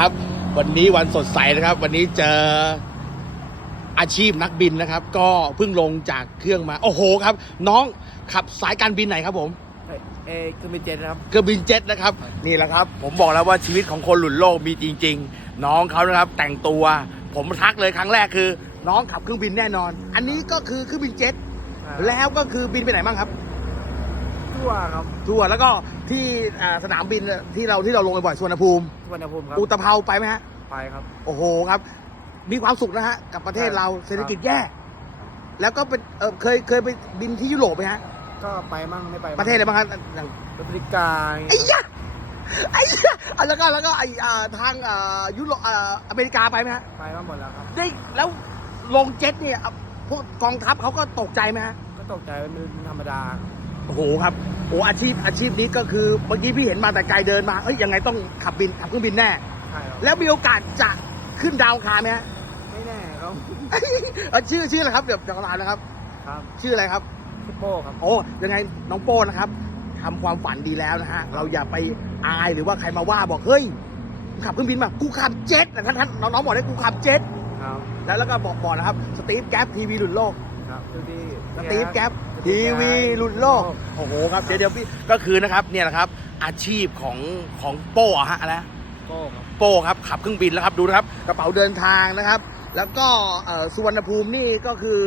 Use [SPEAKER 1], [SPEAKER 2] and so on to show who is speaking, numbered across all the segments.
[SPEAKER 1] ครับ วันนี้วันสดใสนะครับ วันนี้เจออาชีพนักบินนะครับ ก็เพิ่งลงจากเครื่องมา โอ้โหครับ น้องขับสายการบินไหนครับผม
[SPEAKER 2] เอคือเป็นเจ็ดนะครับ
[SPEAKER 1] เครื่องบินเจ็ตนะครับ นี่แหละครับ ผมบอกแล้วว่าชีวิตของคนหลุดโลกมีจริง ๆ น้องเขานะครับ แต่งตัว ผมทักเลยครั้งแรกคือ น้องขับเครื่องบินแน่นอน อันนี้ก็คือเครื่องบินเจ็ตแล้วก็คือบินไปไหนบ้างครับ
[SPEAKER 2] ทั่วครับ
[SPEAKER 1] ทั่วแล้วก็ที่อ่าสนามบินที่เราที่เราลงบ่อยๆสุวรรณภูมิ
[SPEAKER 2] สุวรรณภูมิครับ
[SPEAKER 1] อุตภเปาไปไหมฮะ
[SPEAKER 2] ไปครับ
[SPEAKER 1] โอ้โหครับ มีความสุขนะฮะกับประเทศเรา
[SPEAKER 2] ครับ
[SPEAKER 1] เศรษฐกิจแย่ แล้วก็เป็นเออเคยเคยไปบินที่ยุโรปไหมฮะ
[SPEAKER 2] ก็ไปมั่งไม่ไปมั่ง
[SPEAKER 1] ประเทศอะไรบ้างครับอย่าง
[SPEAKER 2] แอฟริกา
[SPEAKER 1] ไอ้ยะไอ้ยะอะแล้วก็แล้วก็ไอ้อ่าทางอ่ายุโรปอ่าอเมริกาไปไหมฮะ
[SPEAKER 2] ไปมาหมดแล้วครับ
[SPEAKER 1] ได้แล้วลงเจ็ตเนี่ยอะพวกกองทัพเขาก็ตกใจไหมฮะ
[SPEAKER 2] ก็ตกใจเป็นธรรมดา
[SPEAKER 1] โอ้โหครับโอ้อาชีพอาชีพนี้ก็คือเมื่อกี้พี่เห็นมาแต่ไกลเดินมาเอ้ยยังไงต้องขับบินขับเครื่องบินแน่
[SPEAKER 2] ใช่ครับ
[SPEAKER 1] แล้วมีโอกาสจะขึ้นดาวอังคารไหมฮะ
[SPEAKER 2] ไม่แน่ครับ
[SPEAKER 1] เอ่อชื่อชื่ออะไรครับเดี๋ยวจะถามนะครับ
[SPEAKER 2] ครับ
[SPEAKER 1] ชื่ออะไรครับ
[SPEAKER 2] พี่โป้ครับ
[SPEAKER 1] โอ้ยังไงน้องโป้นะครับทำความฝันดีแล้วนะฮะเราอย่าไปอายหรือว่าใครมาว่าบอกเฮ้ยมึงขับเครื่องบินมากูขับเจ็ตนะท่านท่านน้องๆบอกได้กูขับเจ็ต
[SPEAKER 2] ครับ
[SPEAKER 1] แล้วแล้วก็บอกบอกนะครับสตีฟแก๊ปทีวีหลุดโลก
[SPEAKER 2] ครับดูดี
[SPEAKER 1] สตีฟแก๊ป ทีวีหลุดโลก โอ้โหครับ เดี๋ยวเดี๋ยวพี่ก็คือนะครับเนี่ยนะครับ อาชีพของของโป้อะฮะอะไรนะ
[SPEAKER 2] โป้ครับ
[SPEAKER 1] โป้ครับขับเครื่องบินแล้วครับดูนะครับ กระเป๋าเดินทางนะครับ แล้วก็เอ่อสุวรรณภูมินี่ก็คือ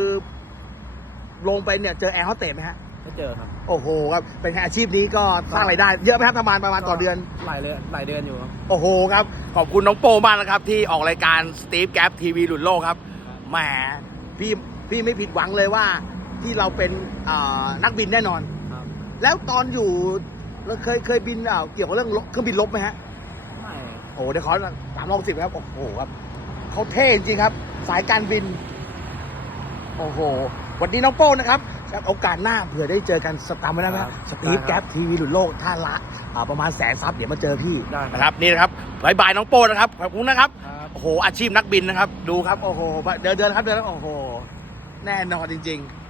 [SPEAKER 1] ลงไปเนี่ยเจอแอร์โฮสเตสไหมฮะ
[SPEAKER 2] ไม่เจอครับ
[SPEAKER 1] โอ้โหครับเป็นไงอาชีพนี้ก็สร้างรายได้ เยอะไหมครับประมาณประมาณต่อเดือน
[SPEAKER 2] หลายเดือนหลายเดือนอยู่ครับ
[SPEAKER 1] โอ้โหครับ ขอบคุณน้องโปมากนะครับ ที่ออกรายการสตีฟแก p ทีวีหลุดโลกครับแหมพี่พี่ไม่ผิดหวังเลยว่า ที่เราเป็นอ่านักบินแน่นอน
[SPEAKER 2] ครับ
[SPEAKER 1] แล้วตอนอยู่เราเคยเคยบินอ่าเกี่ยวกับเรื่องเครื่องบินลบไหมฮะ
[SPEAKER 2] ไม่
[SPEAKER 1] โอ้โหเดี๋ยวขอสามลองสิบครับ โอ้โหครับเขาเท่จริงครับ สายการบิน โอ้โห วันนี้น้องโป้นะครับครับโอกาสหน้าเผื่อได้เจอกันสตาร์มไว้แล้วนะสตีฟแก p ทีวีหลุดโลกถ้าละอ่าประมาณแสนซับเดี๋ยวมาเจอพี่
[SPEAKER 2] ได้
[SPEAKER 1] นะครับนี่นะครับบายบายน้องโป้นะครับขอบคุณนะครับ
[SPEAKER 2] ครับ
[SPEAKER 1] โอ้โหอาชีพนักบินนะครับ ดูครับโอ้โหเดินเดินครับเดินแล้วโอ้โหแน่นอนจริง ๆ